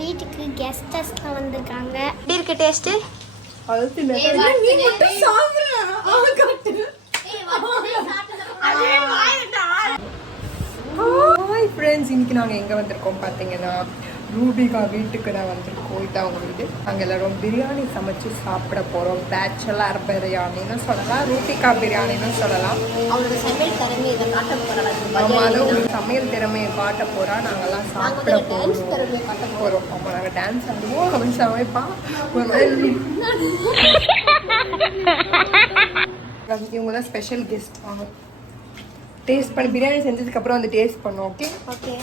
வீட்டுக்கு கெஸ்டஸ்லாம் வந்திருக்காங்க. எப்படி இருக்கு டேஸ்ட்? ஹாய் ஃப்ரெண்ட்ஸ், இன்னைக்கு நாங்கள் எங்கே வந்திருக்கோம் பார்த்தீங்கன்னா ரூபிகா வீட்டுக்கு நான் வந்திருக்கோம். இது அவங்க வீடு. நாங்கள் எல்லாரும் பிரியாணி சமைச்சு சாப்பிட போகிறோம். பேச்சுலர் பிரியாணின்னு சொல்லலாம், ரூபிகா பிரியாணின்னு சொல்லலாம். அவங்களோட சமையல் திறமையை இதை காட்ட போகிறாங்க. உங்களுக்கு சமையல் திறமையை காட்ட போகிறா. நாங்கள்லாம் சாப்பிட போகிறோம். அப்போ நாங்கள் டான்ஸ் ஆடுவோம், அவன் சமைப்பான். இவங்க தான் ஸ்பெஷல் கெஸ்ட். ஆகும் டேஸ்ட் பண்ணி பிரியாணி செஞ்சதுக்கப்புறம் வந்து டேஸ்ட் பண்ணோம். Okay okay.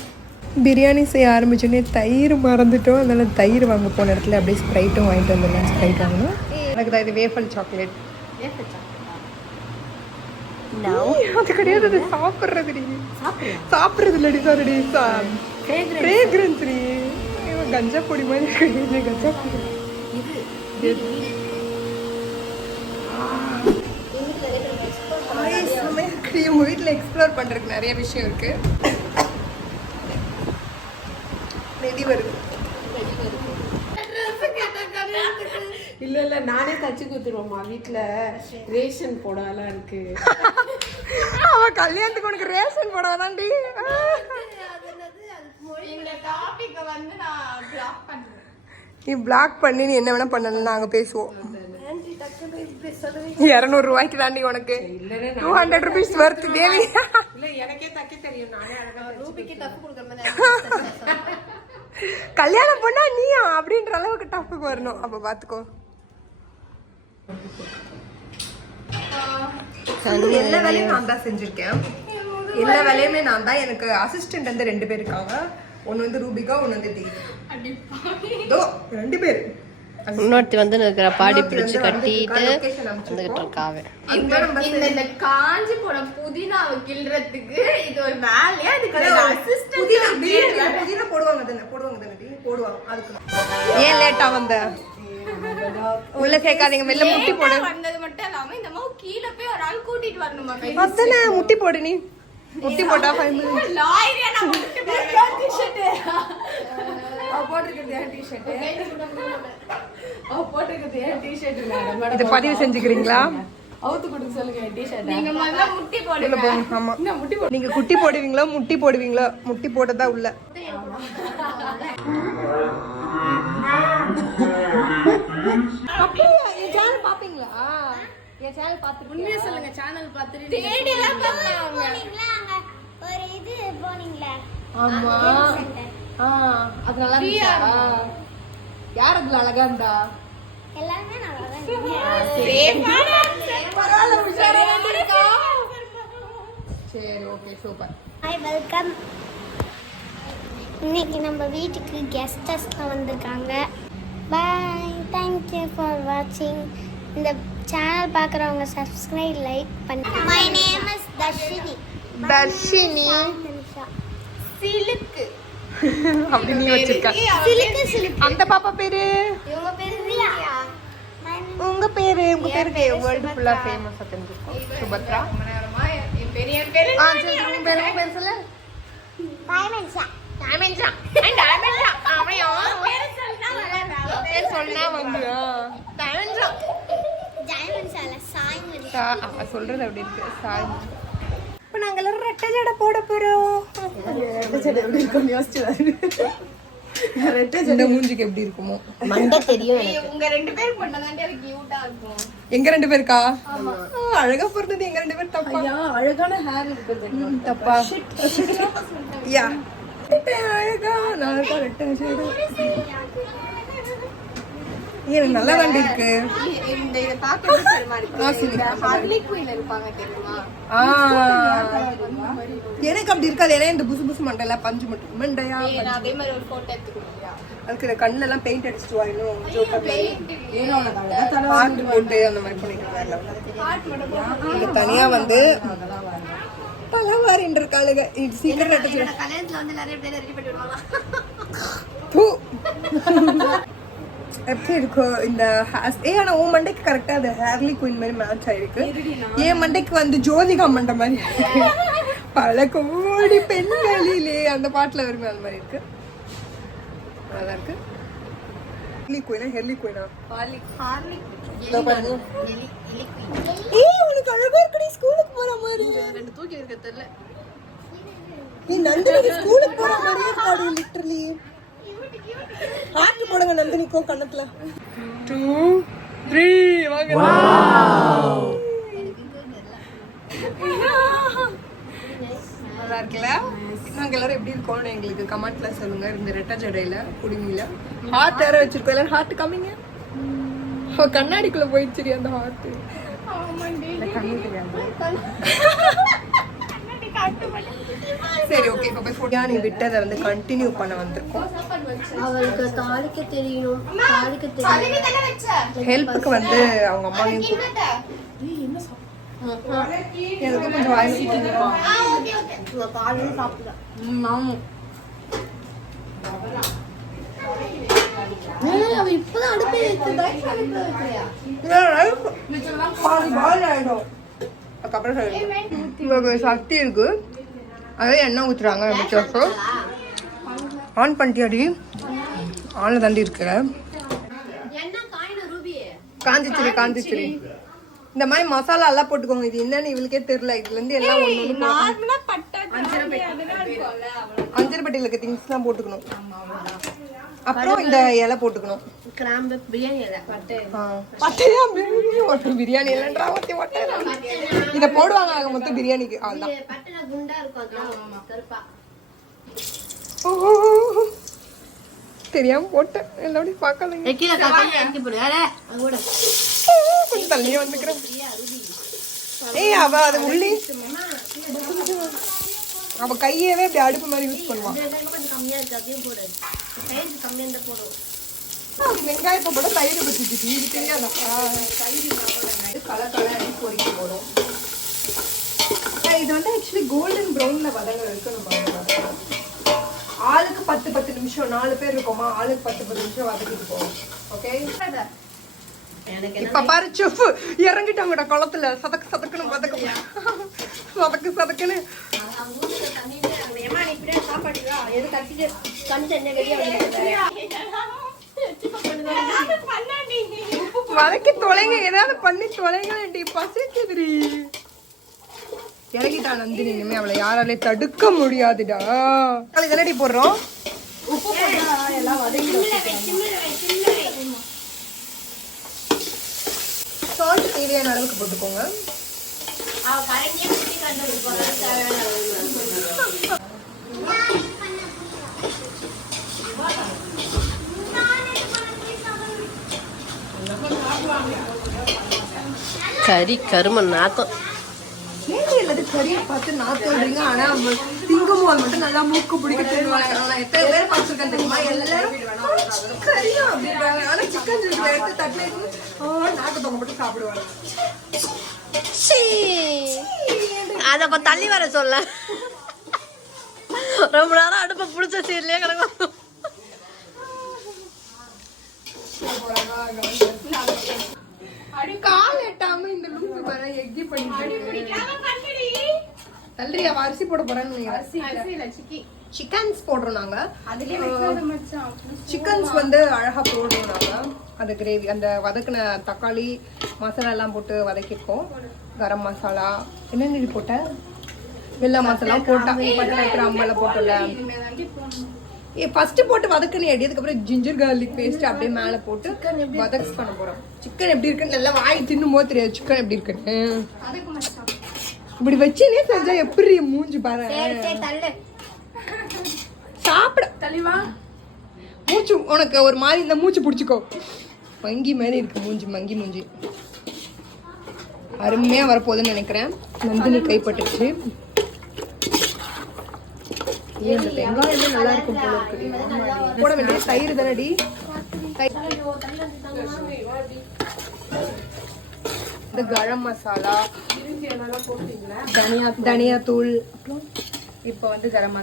பிரியாணி செய்ய ஆரம்பிச்சோடனே தயிர் மறந்துட்டோம். அதனால தயிர் வாங்க போன இடத்துல அப்படியே ஸ்ப்ரைட்டும் வாங்கிட்டு வந்துடலாம். ஸ்ப்ரைட் வாங்கணும். எனக்கு தான் இது வேஃபல் சாக்லேட். அது கிடையாது, அது சாப்பிட்றது. சாப்பிட்றது இல்லடி, சாரி ஃப்ரேக்ரன்ஸ். கஞ்சா பொடி மாதிரி கிடையாது, கஞ்சா பொடி. உங்க வீட்டில் எக்ஸ்ப்ளோர் பண்றதுக்கு நிறைய விஷயம் இருக்கு. இல்ல நானே தச்சு கொடுத்துருவோம்மா. வீட்டுல ரேஷன் புடவைலாம் இருக்கு. அவன் கல்யாணத்துக்கு உனக்கு ரேஷன் புடவைதான்டி. நீ பிளாக் பண்ணி நீ என்ன வேணா பண்ணலாம், நாங்க பேசுவோம். 200 ரூபாய்க்கு தாண்டி உனக்கு 200 rupees வர்த்து தேவி. இல்ல எனக்கே தைக்க தெரியும். நானே அழகா ரூபிக்கு டஃப் கொடுக்குற மாதிரி. கல்யாணம் பண்ணா நீயா அப்படின்ற அளவுக்கு டஃப்புக்கு வரணும். அப்ப பாத்துக்கோ. எல்லா வேலையும் நான் தான் செஞ்சிருக்கேன். எல்லா வேலையுமே நான் தான். எனக்கு அசிஸ்டன்ட் வந்து 2 பேர் இருக்காங்க. ஒன்னு வந்து ரூபிகா, ஒன்னு வந்து தேவி. 2 பேர். இன்னொருத்தி வந்து இருக்கிற பாடி பிடிச்சு கட்டிட்டு வந்துகிட்டு இருக்காவே. இந்த காஞ்சி போன புதினாவை கிள்றதுக்கு இது ஒரு வேலையா? இதுக்கு புதினா போடுவாங்க அதுக்கு. ஏன் லேட்டா வந்த? உள்ள சேர்க்காதீங்க, மெல்ல முட்டி போடு. வந்தது மட்டும் இல்லாம இந்த மாதிரி கீழே போய் ஒரு ஆள் கூட்டிட்டு வரணுமா? அத்தனை முட்டி போடு. நீ முட்டி போட்டா லாரியா நான் முட்டி போடுறேன். டி-ஷர்ட் இது பதிவு செஞ்சுக்கிறீங்களா? அவுத்து கொடுக்க சொல்லுங்க. டி-ஷர்ட் நீங்க முதல்ல முட்டி போடுங்க. ஆமா, நீங்க குட்டி போடுவீங்களோ முட்டி போடுவீங்களோ? முட்டி போட்டதா உள்ள. பாப்பீங்களா? என் சேனல் பாத்துட்டு உண்மையா சொல்லுங்க. சேனல் பாத்துட்டு தேடிலாம் போனீங்களா? அங்க ஒரு இது போனீங்களா? ஆமா. அது நல்லா இருந்துச்சா? யார் அதுல அழகா இருந்தா? எல்லாமே நல்லா தான் சரி, ஓகே, சூப்பர். Hi, welcome. இன்னைக்கு நம்ம வீட்டுக்கு கெஸ்டஸ்லாம் வந்திருக்காங்க. பாய், தேங்க்யூ ஃபார் வாட்சிங். இந்த சேனல் பார்க்குறவங்க சப்ஸ்கிரைப், லைக் பண்ணி. My name is Dharshini. சிலுக்கு அப்படி நீ வச்சிருக்க. சிலுக்கு. அந்த பாப்பா பேரு? இவங்க பேரு ரியா. உங்க பேரு வேர்ல்ட் ஃபுல்லா ஃபேமஸா தெரிஞ்சிருக்கும். சுபத்ரா. என் பேரு சரி, உங்க பேரு சொல்லு. டைமென்ஷா. பேர் சொன்னா வந்து டைமென்ஷால சாய்மன்ஷா. சொல்றது அப்படி இருக்கு. சாய். இப்போ நாங்க எல்லாரும் ரெட்டை ஜடை போட போறோம். ரெட்டை ஜடை எப்படி இருக்கும் யோசிச்சு பாரு. ரெட்டை ஜடை மூஞ்சிக்கு எப்படி இருக்குமோ மண்டை தெரியும் எனக்கு. உங்க 2 பேர் பண்ணதாண்டி அது கியூட்டா இருக்கும். எங்க 2 பேருக்கா? அழகா பிறந்தது எங்க 2 பேர். தப்பா? அழகான ஹேர் இருக்குது. தப்பா? யா, அழகா நான் ரெட்டை ஜடை. நல்லா தாண்டி இருக்கு. இந்த இத பாக்க தெரியுமா இருக்கு? ஹார்லி குயின் இருப்பாங்க தெரியுமா? எனக்கு அப்படி இருக்காது. ஏன்னா இந்த புசு புசு மண்டையில பஞ்சு மட்டும் மண்டையா. அதே மாதிரி ஒரு போட்டோ எடுத்துக்கிட்டியா? அதுக்கு இந்த கண்ணுல எல்லாம் பெயிண்ட் அடிச்சுட்டு வா. இன்னும் ஹார்ட் போட்டு அந்த மாதிரி பண்ணிக்கலாம். தனியா வந்து பலவாரின் இருக்காளுங்க. சீக்கிரம் கல்யாணத்துல வந்து நிறைய பேர் ரெடி பண்ணி விடுவாங்க. எப்படி இருக்கும் இந்த ஆனா உன் மண்டைக்கு கரெக்டா அது ஹேர்லி குயின் மாதிரி மேட்ச் ஆயிருக்கு. என் மண்டைக்கு வந்து ஜோதிகா மண்டை மாதிரி பல கோடி பெண்களிலே அந்த பாட்டுல வருமே அந்த மாதிரி இருக்கு. நல்லா இருக்கு. ஹெர்லி குயினா ஹெர்லி குயினா உனக்கு அழகா இருக்குடி ஸ்கூலுக்கு போற மாதிரி. ரெண்டு தூக்கி இருக்க தெரியல. நீ நந்தினி ஸ்கூலுக்கு போற மாதிரியே பாடு லிட்டரலி. ஹார்ட் போடுங்க நந்தினிக்கோ கண்ணத்துல. 2 3 வாங்க. நல்லா இருக்குல்ல? நாங்கள் எல்லாரும் எப்படி இருக்கோம்னு எங்களுக்கு கமெண்ட்ல சொல்லுங்க. இந்த ரெட்டை ஜடையில குடுமியில ஹார்ட் யார வச்சிருக்கோம். எல்லாரும் ஹார்ட் காமிங்க. கண்ணாடிக்குள்ள போயிடுச்சு அந்த ஹார்ட். சரி ஓகே, இப்போ போய் ஃபுட் நீ விட்டதை வந்து கண்டினியூ பண்ண வந்திருக்கோம். அவளுக்கு தாளிக்க தெரியும், தாளிக்க தெரியும். ஹெல்ப்புக்கு வந்து அவங்க அம்மாவையும் எனக்கு கொஞ்சம் வாங்கி அவ இப்பதான் அடுப்பு உங்களுக்கு சக்தி இருக்கு. அதே எண்ணெய் ஊத்துறாங்க. ஆன் பண்ணிட்டியாடி? ஆன்ல தாண்டி இருக்கிற காஞ்சிச்சிரி. இந்த மாதிரி மசாலா எல்லாம் போட்டுக்கோங்க. இது என்னன்னு இவளுக்கே தெரியல. இதுல இருந்து எல்லாம் அஞ்சரைப்பட்டியில இருக்க திங்ஸ் தான் போட்டுக்கணும். அப்புறம் இந்த இலை போட்டுக்கணும். கிராம்பு, பிரியாணி இலை, பட்டையா பிரியாணி இல்லைன்றா ஊத்தி பட்டை. இதை போடுவாங்க ஆக மொத்தம் பிரியாணிக்கு. அவ்வளவுதான். தெரியாம போட்டேன். எல்லாரும் பார்க்கலங்க. கொஞ்சம் தள்ளியே வந்துக்கிறேன். ஏய் அவ அது உள்ளி அவ கையவே இப்படி அடுப்பு மாதிரி யூஸ் பண்ணுவான். வெங்காயத்தை போட தயிர் பச்சிச்சு. இது தெரியாதா? பொறிக்க போடும். இது வந்து ஆக்சுவலி கோல்டன் ப்ரௌன்ல வதங்க வைக்கணும். ஆளுக்கு 10 நிமிஷம். 4 பேர் இருக்கோமா, ஆளுக்கு 10 நிமிஷம் வதக்கிட்டு போவோம். ஓகே, இப்ப பாரு செஃப் இறங்கிட்டாங்கடா குளத்துல. சதக்குன்னு சதக்குன்னு வதக்கி தொலைங்க. ஏதாவது பண்ணி தொலைங்க. பசிக்குதுரி. இறங்கிட்டா நந்தினி. இனிமே அவளை யாராலையும் தடுக்க முடியாதுடா. இதெல்லாம் போடுறோம். உப்பு எல்லாம் சால்ட் தேவையான அளவுக்கு போட்டுக்கோங்க. கறி கரும நாத்தம். எல்லாத்தையும் கறியை பார்த்து நாத்து விடுறீங்க. ஆனா திங்கும் போது மட்டும் நல்லா மூக்கு பிடிக்க தெரியுவாங்க. எத்தனை பேர் பார்த்துருக்கேன் தெரியுமா? எல்லாரும் கறியா அப்படின்றாங்க. ஆனா சிக்கன் எடுத்து தட்டில நாட்டு தொங்க மட்டும் சாப்பிடுவாங்க. அத அப்ப தள்ளி வர சொல்ல. ரொம்ப நேரம் அடுப்ப புடிச்ச சீர்லயே கிடக்கும். கால் எட்டாம இந்த லூசு வர எக்கி பண்ணிட்டு தள்ளியா அரிசி போட போறேன்னு. சிக்கன்ஸ் போடுறோம் நாங்க. சிக்கன்ஸ் வந்து அழகா போடுறோம் நாங்க. அந்த கிரேவி, அந்த வதக்கின தக்காளி மசாலா எல்லாம் போட்டு வதக்கிருக்கோம். கரம் மசாலா என்னென்ன போட்ட எல்லா மசாலா போட்டா பட்டை கிராம்பு எல்லாம் போட்டோம்ல. ஃபர்ஸ்ட் போட்டு வதக்கணும் அடி. அதுக்கப்புறம் ஜிஞ்சர் கார்லிக் பேஸ்ட் அப்படியே மேல போட்டு வதக்ஸ் பண்ண போறோம். சிக்கன் எப்படி இருக்குன்னு நல்லா வாங்கி தின்னும் போது தெரியாது சிக்கன் எப்படி இருக்குன்னு. இப்படி வச்சுனே செஞ்சா எப்படி மூஞ்சி பாரு. சாப்பிட தள்ளிவா. மூச்சு உனக்கு ஒரு மாதிரி இந்த மூச்சு பிடிச்சிக்கோ. மங்கி மாதிரி இருக்கு மூஞ்சி. மங்கி மூஞ்சி அருமையா வரப்போகுதுன்னு நினைக்கிறேன். நந்தினி கைப்பட்டுச்சு. இந்த வெங்காயமே நல்லா இருக்கும் போல இருக்கு. போட வேண்டிய தயிர் தானடி. இந்த கரம் மசாலா, தனியா தூள், இப்போ வந்து கரம்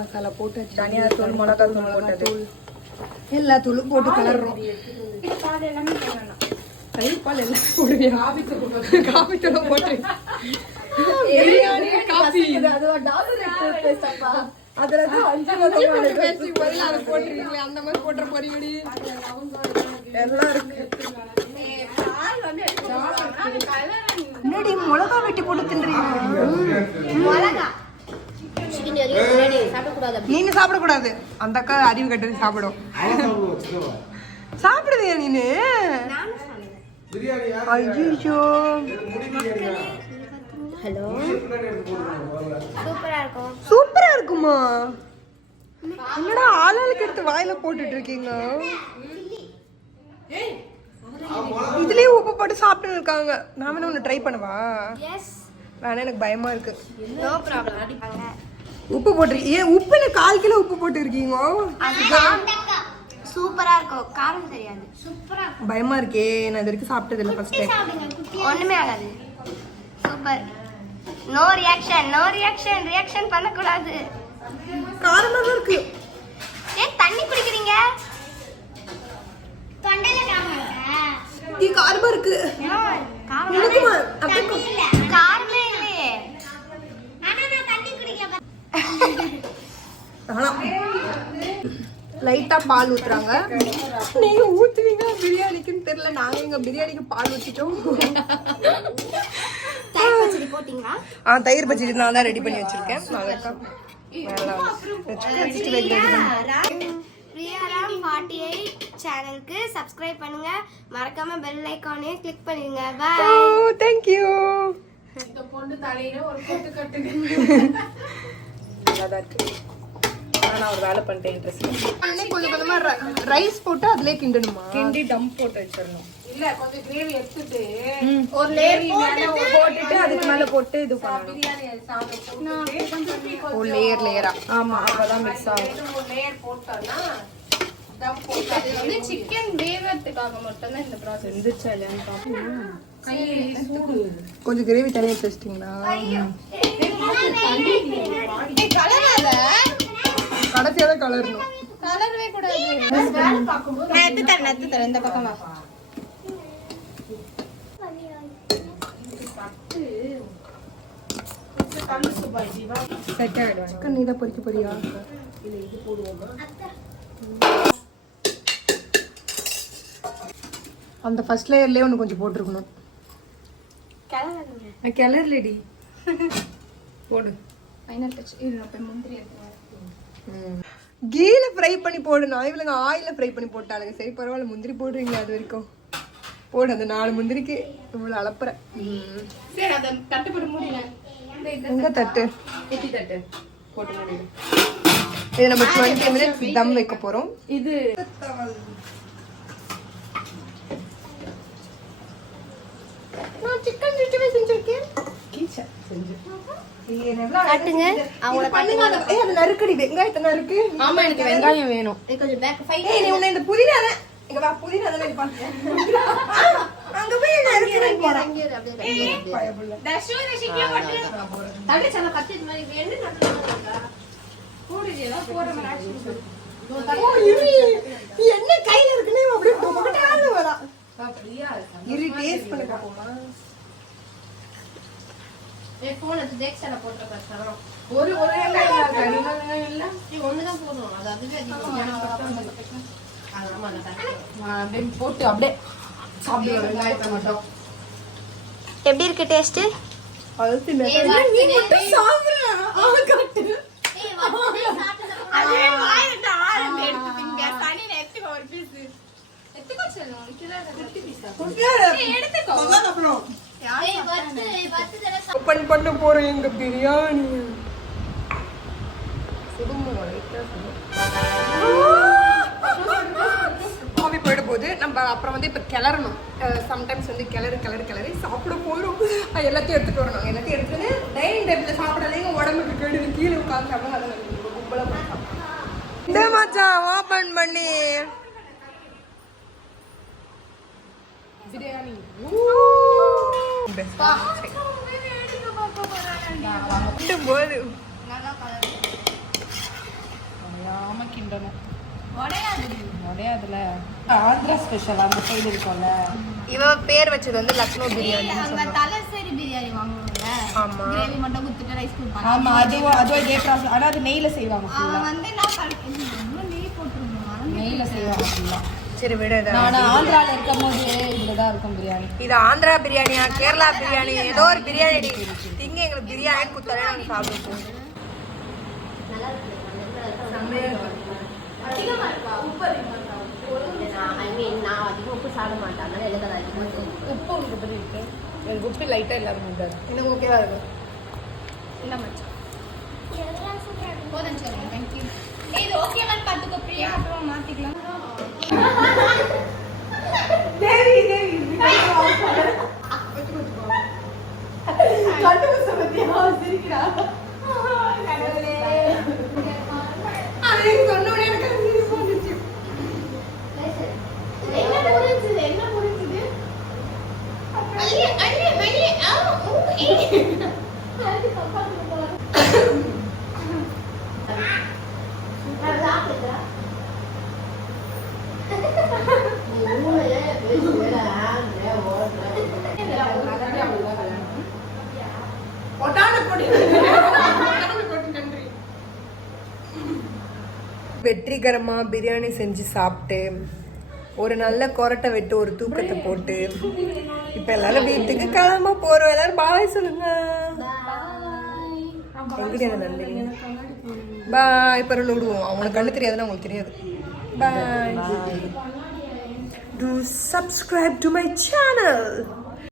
மசாலா போட்டு தனியா தூள், மிளகாய் தூள் போட்டது எல்லா தூளும் போட்டு கலர்றோம். தயிர் பால் எல்லாம் போடுவியா? காபி தூள் போட்டு பிரியாணி காபி அதுல தான் 5 வகையான பேசி பதில் அதை போட்டுருக்கீங்களே அந்த மாதிரி போட்டுற பொறியடி எல்லாம் இருக்கு. என்னடி மிளகா வெட்டி போட்டு தின்றீங்க? நீனு சாப்பிடக்கூடாது. அந்த அக்கா அறிவு கட்டது சாப்பிடும். சாப்பிடுவியா நீனு? ஐயோ ஹலோ சூப்பரா இருக்கும். சூப்பரா இருக்குமா? என்னடா ஆளாளுக்கு எடுத்து வாயில போட்டுட்டு இருக்கீங்க? இதுலயே உப்பு போட்டு சாப்பிட்டு இருக்காங்க. நான் வேணா ஒன்று ட்ரை பண்ணவா? எஸ் வேணா எனக்கு பயமா இருக்கு. No problem. உப்பு போட்டிருக்கீங்க. ஏன் உப்புல 1/4 கிலோ உப்பு போட்டு இருக்கீங்க? சூப்பரா இருக்கும். காரம் தெரியாது. சூப்பரா பயமா இருக்கே. நான் இது வரைக்கும் சாப்பிட்டது இல்லை ஃபர்ஸ்ட் டைம். ஒண்ணுமே ஆகாது. Super. No reaction. No reaction. Reaction பண்ண கூடாது. காரமா தான் இருக்கு. ஏன் தண்ணி குடிக்கிறீங்க? தொண்டையில காரமா இருக்கா? டீ காரமா இருக்கு. காரம் இருக்குமா? இல்ல. காரமே இல்லையே. ஆனா நான் தண்ணி குடிக்கல. லைட்டா பால் ஊத்துறாங்க. நீங்க ஊத்துவீங்க பிரியாணிக்குன்னு தெரியல. நாங்க எங்க பிரியாணிக்கு பால் ஊத்திட்டோம். தயிர் பச்சடி போட்டீங்களா? தயிர் பச்சடி நான் தான் ரெடி பண்ணி வச்சிருக்கேன். பிரியாராம் 48 சேனலுக்கு சப்ஸ்கிரைப் பண்ணுங்க. மறக்காம பெல் ஐகானை கிளிக் பண்ணிடுங்க. பை. Thank you. இந்த பொண்ணு தலையில ஒரு கொட்டு கட்டுங்க. நல்லா இருக்கு. நான் ஒரு வேலை பண்ணிட்டேன் இன்ட்ரெஸ்ட். கொஞ்சம் கொஞ்சமா ரைஸ் போட்டு அதுலயே கிண்டணுமா? கிண்டி தம் போட்டு வச்சிரணும். இல்ல கொஞ்சம் கிரேவி எடுத்துட்டு ஒரு லேயர் போட்டுட்டு அதுக்கு மேல போட்டு இது பண்ணணும். பிரியாணி சாப்பிட்டு ஓ லேயர் லேயரா. ஆமா அப்பதான் மிக்ஸ் ஆகும். ஒரு லேயர் போட்டோம்னா தம் போட்டு அது வந்து சிக்கன் வேவறதுக்காக மட்டும் தான் இந்த ப்ராசஸ். வெந்துச்சா இல்லையான்னு பாப்போம். கொஞ்சம் கிரேவி தனியா வச்சிட்டீங்களா? கடைசியா தான் கலரணும். கலரவே கூடாது. நான் எடுத்து தரேன் இந்த பக்கம் வா. செட் ஆயிடும். சிக்கன் நீ தான் பொரிக்க போறியா? அந்த ஃபர்ஸ்ட் லேயர்லயே ஒன்று கொஞ்சம் போட்டிருக்கணும். நான் கிளறலடி. போடு. Final touch. இது நம்ம முந்திரி எடுத்துறோம். கீல ஃப்ரை பண்ணி போடணும். இவளுங்க ஆயில ஃப்ரை பண்ணி போட்டாளுங்க. சரி பரவாயில்ல, முந்திரி போடுறீங்களா அது வரைக்கும் போடு. அந்த 4 முந்திரிக்கு இவ்வளவு அளப்புற. சரி அத தட்டு போட்டு மூடிங்க. எங்க தட்டு? குட்டி தட்டு போட்டு மூடிடு. இது நம்ம 20 minutes தம் வைக்க போறோம். இது நான் சிக்கன் சிக்ஸ்டி செஞ்சிருக்கேன். கீச்சா செஞ்சு. காட்டுங்க. அவங்கள பண்ணுங்க. ஏய் அது நறுக்கடி வெங்காயத்தை நறுக்கு. ஆமா எனக்கு வெங்காயம் வேணும். கொஞ்சம் பேக் ஃபைட். ஏய் நீ உன்னை இந்த புதினா இங்க வா. புதினா தான இது பண்ணு. அங்க போய் நறுக்குறேன் போறேன். பயப்படல. தஷு இந்த சிக்கல போட்டு தள்ளி சல கத்தி மாதிரி என்ன நடந்துடா. கூடியல போற மாதிரி என்ன கையில இருக்குனே அப்படியே பொகட்டால வரா. அப்படியே இரு டேஸ்ட் பண்ணி பாப்போமா? ஏ போன் எடுத்து தேக் சல போட்டு பாத்தறோம். ஒரு வெங்காயம் இல்ல. இது ஒண்ணு தான் போடுறோம். அது அதுவே அதிகம். ஆமா அப்படியே போட்டு அப்படியே சாப்பிடுவோம் வெங்காயத்தை மட்டும். எப்படி இருக்கு டேஸ்ட்? அழுத்தி நீ மட்டும் சாப்பிடுறா. கட்டு. அதே வாயில ஆரம்பி எடுத்து திங்க. சனி எடுத்துக்கோ ஒரு பீஸ். எடுத்துக்கோ சொல்லுங்க. Kilo 50 piece. எடுத்துக்கோ. அப்புறம் ஏய் வத்து தர ஓபன் பண்ண போறோம் எங்க பிரியாணி. சுடுமோ லைட்டா சுடு. காபி போயிட போது நம்ம அப்புறம் வந்து இப்போ கிளறணும். சம்டைம்ஸ் வந்து கிளறி சாப்பிட போயிடும். எல்லாத்தையும் எடுத்துட்டு வரணும். எல்லாத்தையும் எடுத்துட்டு டைனிங் டேபிள்ல சாப்பிடாதீங்க. உடம்புக்கு கேடு. கீழே உட்காந்து சாப்பிடுங்க. அதை கும்பலா இந்த மச்சான் ஓபன் பண்ணி பிரியாணி. போது ஆமா கிண்டணும். உடையாதுல ஆந்திரா ஸ்பெஷல் அந்த சைடு இருக்கும்ல. இவ பேர் வச்சது வந்து லக்னோ பிரியாணி. அங்க தலசேரி பிரியாணி வாங்குவாங்க. ஆமா. கிரேவி மட்டும் குத்துட்டு ரைஸ் கொடுப்பாங்க. ஆமா அதுவும் இதே ப்ராசஸ். ஆனா அது நெய்ல செய்வாங்க ஃபுல்லா. வந்து நான் நெய் போட்டுருந்தேன். நெய்ல செய்வாங்க ஃபுல்லா. சரி விடு. நான் ஆந்திரால இருக்கும்போது இப்படிதான் இருக்கும் பிரியாணி. இது ஆந்திரா பிரியாணியா கேரளா பிரியாணி ஏதோ ஒரு பிரியாணி திங்க எங்களுக்கு பிரியாணி குத்தாலே நாங்க சாப்பிடுவோம். நான் அதிகம் உப்பு சாப்பிட மாட்டேன், அதனால எனக்கு அது அதிகமாக தெரியும். உப்பு உங்களுக்கு எப்படி இருக்கு? எனக்கு உப்பு லைட்டா இல்லாம இருக்காது. எனக்கு ஓகேவா இருக்கும். இல்ல மச்சான். போதும் சொல்லுங்க. Thank you. இது ஓகேவான்னு பாத்துக்கோ பிரியா, அப்புறம் மாத்திக்கலாம். தேவி கண்டுபிடிச்ச பத்தியா சிரிக்கிறா. கடவுளே. அது சொன்னோனே எனக்கு சிரிப்பு வந்துச்சு. என்ன புரிஞ்சுது? அள்ளி அது கப்பா போறா. நான் சாப்பிட்டா. வெற்றிகரமா பிரியாணி செஞ்சு சாப்பிட்டு ஒரு நல்ல கொரட்டை விட்டு ஒரு தூக்கத்தை போட்டு இப்ப எல்லாரும் வீட்டுக்கு கிளம்ப போறோம். எல்லாரும் பாய் சொல்லுங்க. எங்கடி அந்த நந்தினி பாய் பரவல் விடுவோம். அவங்களுக்கு கண்ணு தெரியாதுன்னா அவங்களுக்கு தெரியாது. Bye. Do subscribe to my channel.